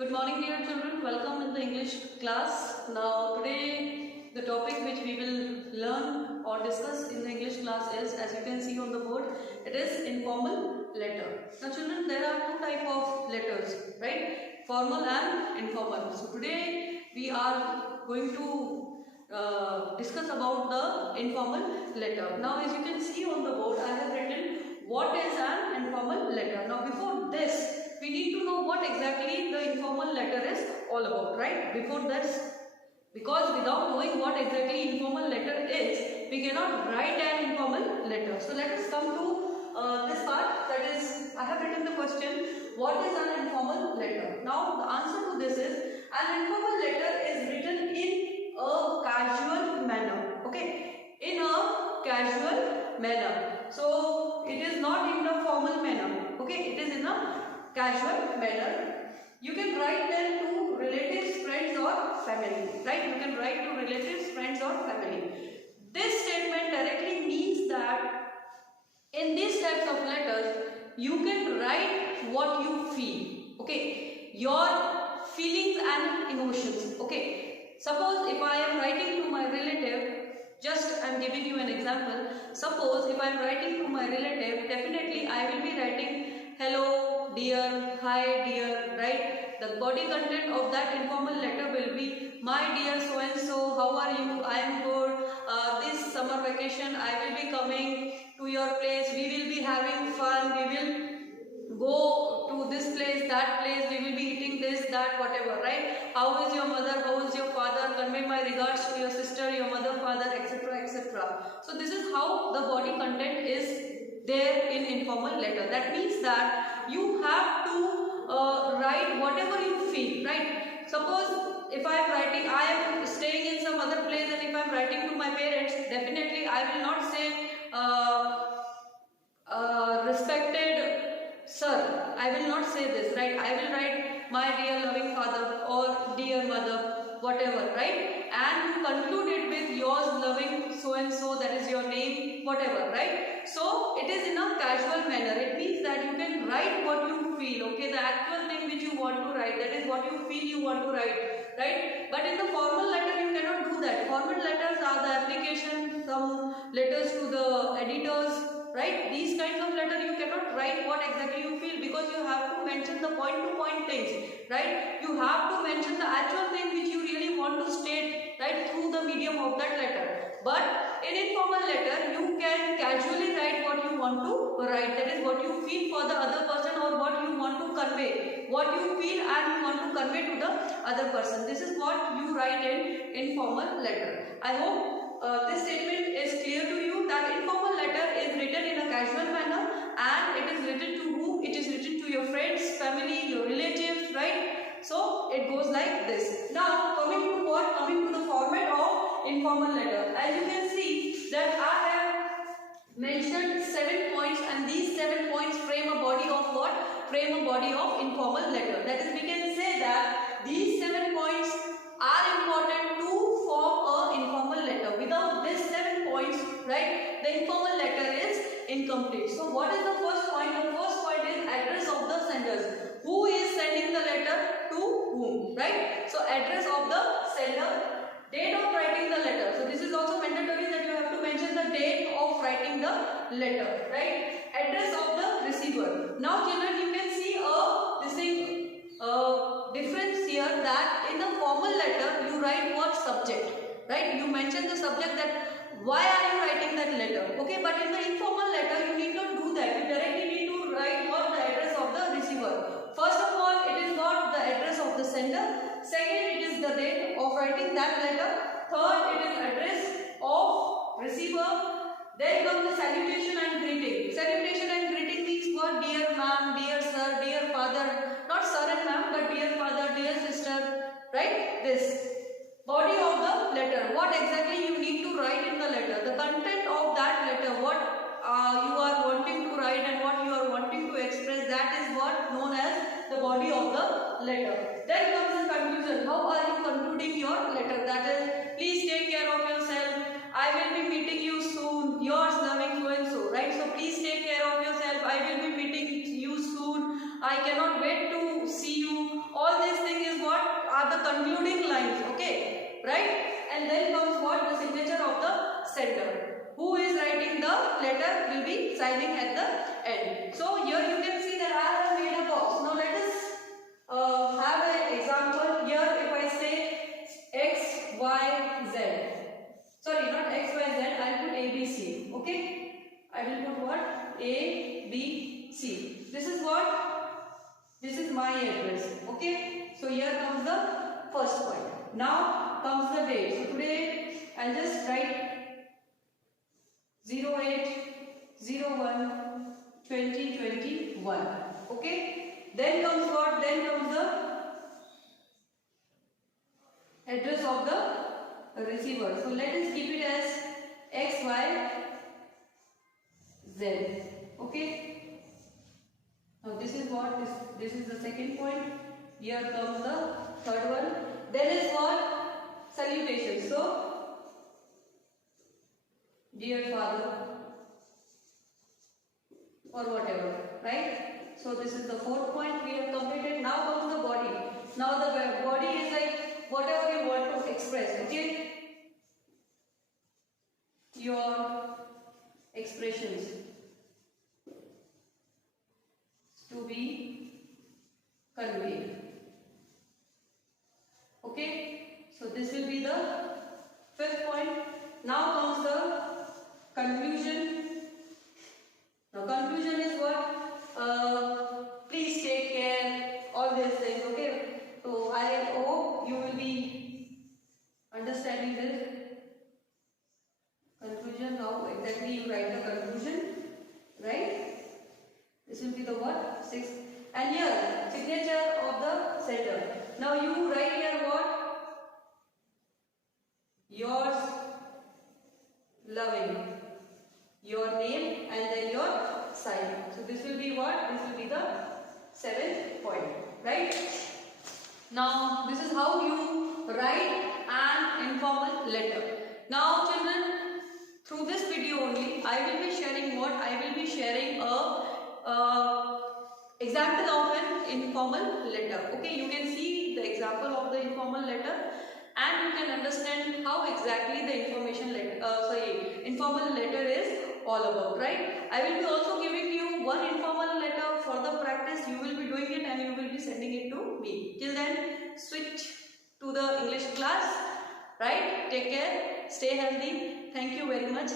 Good morning, dear children. Welcome in the English class. Now, today the topic which we will learn or discuss in the English class is, as you can see on the board, it is informal letter. Now, children, there are two types of letters, right? Formal and informal. So, today we are going to discuss about the informal letter. Now, as you can see on the board, I have written what is an informal letter. Now, before this, we need to know what exactly the informal letter is all about, right? Before this, because without knowing what exactly informal letter is, we cannot write an informal letter. So let us come to this part, that is, I have written the question, what is an informal letter? Now the answer to this is, an informal letter is written in a casual manner, okay? In a casual manner. So it is not in a formal manner, okay? It is in a casual manner. You can write them to relatives, friends or family, right? You can write to relatives, friends or family. This statement directly means that in these types of letters, you can write what you feel, okay? Your feelings and emotions, okay? Suppose if I am writing to my relative, just I am giving you an example. Suppose if I am writing to my relative, definitely I will be writing hello, dear, hi, dear, right? The body content of that informal letter will be, my dear so and so, how are you? I am good. This summer vacation, I will be coming to your place. We will be having fun. We will go to this place, that place. We will be eating this, that, whatever, right? How is your mother? How is your father? Convey my regards to your sister, your mother, father, etc., etc. So this is how the body content is there in informal letter. That means that you have to write whatever you feel, right? Suppose if I am writing, I am staying in some other place, and if I am writing to my parents, definitely I will not say respected sir. I will not say this, right? I will write my dear loving father or dear mother, whatever, right? And you conclude it with yours loving so and so, that is your name, whatever, right? So it is in a casual manner. It means that you can write what you feel, okay? The actual thing which you want to write, that is what you feel you want to write, right? But in the formal letter, you cannot do that. Formal letters are the application, some letters to the editors, right? These kinds of letters you cannot write what exactly you feel, because you have to mention the point-to-point things, right? You have to mention the actual thing which you really want to state, right, through the medium of that letter. But in informal letter, you can casually write what you want to write, that is what you feel for the other person, or what you want to convey, what you feel and you want to convey to the other person. This is what you write in informal letter. I hope this statement is clear to you, that informal letter is written in a casual manner, and it is written to whom? It is written to your friends, family, your relatives, right? So it goes like this. Now coming to what? Coming to the format of informal letter. As you can see that I have mentioned 7 points, and these 7 points frame a body of what? Frame a body of informal letter. That is, we can say that these 7 points are important to form a informal letter. Without these 7 points, right, the informal letter is incomplete. So what is the first point? The first point is address of the senders. Who is sending the letter to whom, right? So address of the sender, date of writing the letter. So this is also mandatory, that you have to mention the date of writing the letter, right? Address of the receiver. Now children, you can see difference here, that in the formal letter you write what? Subject, right? You mention the subject, that why are you writing that letter, okay? But in the informal letter you need not do that. You directly need to write what? The address of the receiver. First of all, it is not the address of the sender. Second, it is the date of writing that letter. Third, it is address of receiver. Then comes the salutation and greeting. Salutation and greeting means what? Dear ma'am, dear sir, dear father. Not sir and ma'am, but dear father, dear sister, right? This. Body of the letter. What exactly you need to write in the letter. The content of that letter. What you are wanting to write and what you are wanting to express, that is what known as the body of the letter. Then comes the conclusion. How are you concluding your letter? That is, please take care of yourself. I will be meeting you soon. Yours loving so and so, right? So please take care of yourself. I will be meeting you soon. I cannot wait to see you. All these things sender. Who is writing the letter will be signing at the end. So here you can see that I have made a box. Now let us have an example. Here if I say X, Y, Z. Sorry, not X, Y, Z. I will put A, B, C. Okay? I will put what? A, B, C. This is what? This is my address. Okay? So here comes the first point. Now comes the date. So today I'll just write 08/01/2021. Okay? Then comes what? Then comes the address of the receiver. So let us keep it as XYZ. Okay? Now this is what? This is the second point. Here comes the third one. Then is what? Salutation. So, dear father, or whatever, right? So this is the fourth point we have completed. Now comes the body. Now the body is like whatever you want to express. Okay? Your expressions to be conveyed. Okay? So this will be the fifth point. Now comes the conclusion. Now conclusion is what? Please take care. All these things. Okay? So I hope you will be understanding this. Conclusion. How exactly you write the conclusion? Right? This will be the what? Sixth. And here, signature of the sender. Now you write here what? Yours loving, your name and then your sign. So this will be what? This will be the seventh point, right? Now this is how you write an informal letter. Now children, through this video only, I will be sharing what? I will be sharing a example of an informal letter. Okay, you can see the example of the informal letter. And you can understand how exactly the informal letter is all about, right? I will be also giving you one informal letter for the practice. You will be doing it and you will be sending it to me. Till then, switch to the English class, right? Take care, stay healthy. Thank you very much.